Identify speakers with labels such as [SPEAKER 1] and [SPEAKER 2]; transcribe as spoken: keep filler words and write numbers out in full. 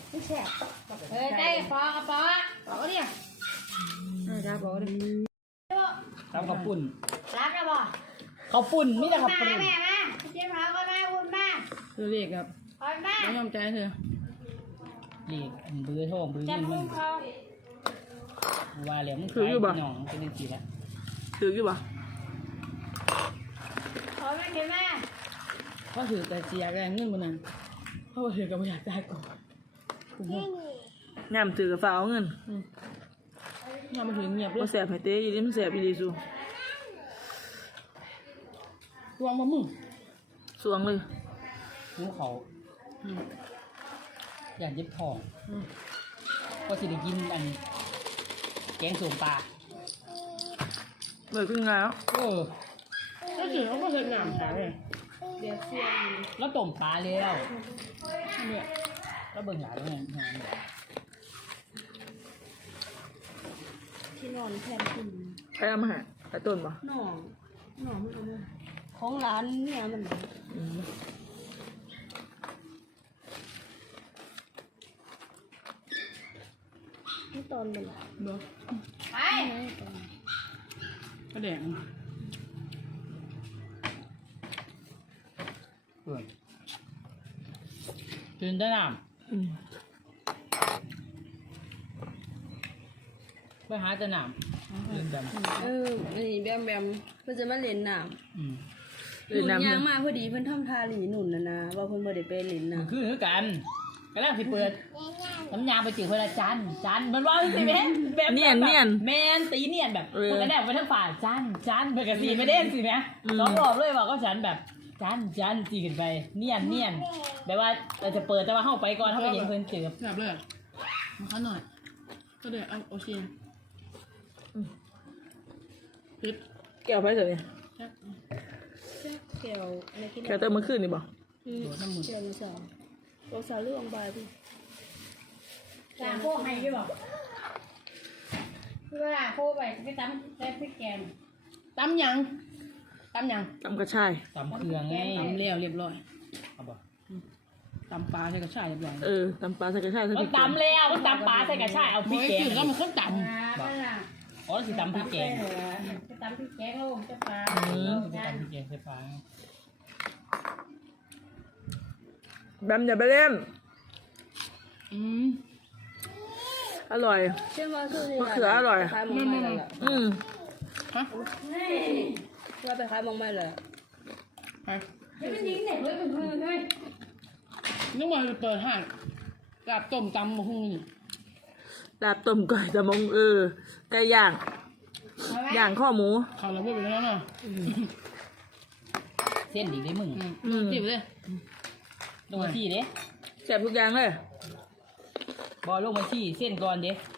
[SPEAKER 1] ไม่แซ่บเฮ้ยได้ปอกระป๋อปอกเนี่ยน่าจะปอกเลย
[SPEAKER 2] ทำข้าวปุ้น
[SPEAKER 1] รับนะบ่
[SPEAKER 2] ข้าวปุ้นไม่ได้ข้าวปุ้น
[SPEAKER 1] แม่มาเจ๊พาก็มาบุญมา
[SPEAKER 3] คือเรียกครับ
[SPEAKER 1] คอยมา
[SPEAKER 3] ไม่ยอมใจเธอ
[SPEAKER 2] เรียกเบื้อท้องเบื้อ
[SPEAKER 1] จั
[SPEAKER 2] เงิ
[SPEAKER 1] บ
[SPEAKER 2] นมึ
[SPEAKER 1] มุ้
[SPEAKER 2] ง
[SPEAKER 1] งเขา
[SPEAKER 2] ว่าแล้วมึงขายพี่น้องเป็นยังไงละ
[SPEAKER 3] ถืออยู่ปะ
[SPEAKER 1] คอยมาเห็นไหม
[SPEAKER 3] เขาถือแต่เสียแรงเงินบนนั้นเขาถือกับอยากได้ก่อนงามถือกับฝาเอาเงินงามมาถือเงียบเลยแสบหายเตะยี่ดิมันแสบอีดีสูรวงมามึงสวงเลย
[SPEAKER 2] หิวเขาอยากเย็บทองก็สิได้กินอันแกงส้มปลา
[SPEAKER 3] เลยขึ้นแล้ว
[SPEAKER 2] เออ
[SPEAKER 3] ก็ถือเขาก็เคยงามขายเลย
[SPEAKER 1] เดี๋ยวเสีย
[SPEAKER 2] แล้วต้มปลาแล้วเนี่ยแล้วเบิ่งหลานแล้วไงงาน
[SPEAKER 1] ที่นอนแทนกิน
[SPEAKER 3] ใครเอามาหาใครต้นปะ
[SPEAKER 1] หน่องหน่องมันเอามาของร้านเนี่ยมันนี่ตอนเป็น
[SPEAKER 3] เนาะ
[SPEAKER 1] ไป
[SPEAKER 3] กระแดง
[SPEAKER 2] เออตื่นได้น้ำไปหาแต่น้ำตื่นดำ
[SPEAKER 4] เออนี่แบมแบมเพิ่นจะมาเล่นน้
[SPEAKER 2] อืม
[SPEAKER 4] ำหนุนยางมาพอดีเพิ่นทำทาหลีหนุนนะนะว่าเพิ่นบ่ได้ไปเล่น
[SPEAKER 2] มัน
[SPEAKER 4] น้ำ
[SPEAKER 2] คือคือกันกำลังสิเปิดน้ำยางไปจืดเพื่อนจันจันมันว่าสิแม่แบบ
[SPEAKER 3] เนียนเนียน
[SPEAKER 2] แมนตีเนียนแบบ
[SPEAKER 3] เออ
[SPEAKER 2] คนนั้นแดกไปทั้งฝ่าจันจันเพื่อนกับสีไม่ได้สิแม่สองรอบเลยว่าก็ฉันแบบจันจันตีขึ้นไปเนียนเนียนแบบว่าเราจะเปิดแต่ว่าเข้าไปก่อนเข้าไปเห็นเพื่อนจืด
[SPEAKER 3] แบบเลยมาข้าหน่อยก็เดี๋ยวเอาโอเชียพิษแก้วไปเถอะเนี่ย
[SPEAKER 4] แก้วอะไรกิน
[SPEAKER 3] แก้วเติมเมื่อคืนนี่บ่
[SPEAKER 2] โดดน้ำมือ
[SPEAKER 4] แก้วมื้อเช้าโอซาเรื่องบายพี่
[SPEAKER 1] จางโค้ให้พี่บอกเวลาโค้ไปไปตำใส่พริกแกง
[SPEAKER 3] ตำยังตำยังตำกระชาย
[SPEAKER 2] ตำเครื่องไง
[SPEAKER 3] ตำเลี้ยวเรียบร้อย
[SPEAKER 2] เอาบ่
[SPEAKER 3] ตำปลาใส่กระชายเรียบร้อย
[SPEAKER 5] เออตำปลาใส่กระชายใส่พ
[SPEAKER 2] มั
[SPEAKER 5] ริ
[SPEAKER 2] น
[SPEAKER 5] กแกง
[SPEAKER 2] ตำแล้วมันตำปลาใส่กระชายเอาพริกแกง
[SPEAKER 3] แล้วมันก็ต
[SPEAKER 1] อ่าเป็นล่ะ
[SPEAKER 2] อ๋อสิตำพริกแกง
[SPEAKER 1] จะตำพริกแกงโลมจะปลา
[SPEAKER 2] เออสิตำพริกแกงใส่ปลา
[SPEAKER 5] แบมอย่าไปเล่น
[SPEAKER 3] ำอืม
[SPEAKER 5] อร่อย
[SPEAKER 4] เชื่อว่าคือ
[SPEAKER 5] มะเขืออร่อย
[SPEAKER 4] ขายมองไม่เลยล่ะ
[SPEAKER 5] อืม
[SPEAKER 3] ฮะ
[SPEAKER 4] ว่าไปขายมองไม่เลย
[SPEAKER 3] ไป
[SPEAKER 1] เป็นยิงเด็กเลยเป็นคนเลย
[SPEAKER 3] นึกว่าจะเปิดห้างกาบต้มตำมะฮุ่งนี่
[SPEAKER 5] ลาบต้มไก่ตะมงเออไก่ย่างย่างข้อหมู
[SPEAKER 3] เขาเราพูดไปแล้วเนาะ
[SPEAKER 2] เส้นดีได้มึง
[SPEAKER 3] อืมติดไปเลย
[SPEAKER 2] ลงมาที่เด้
[SPEAKER 5] แซ่บทุกอย่างเลย
[SPEAKER 2] บอลลงมาที่เส้นก่อนเด้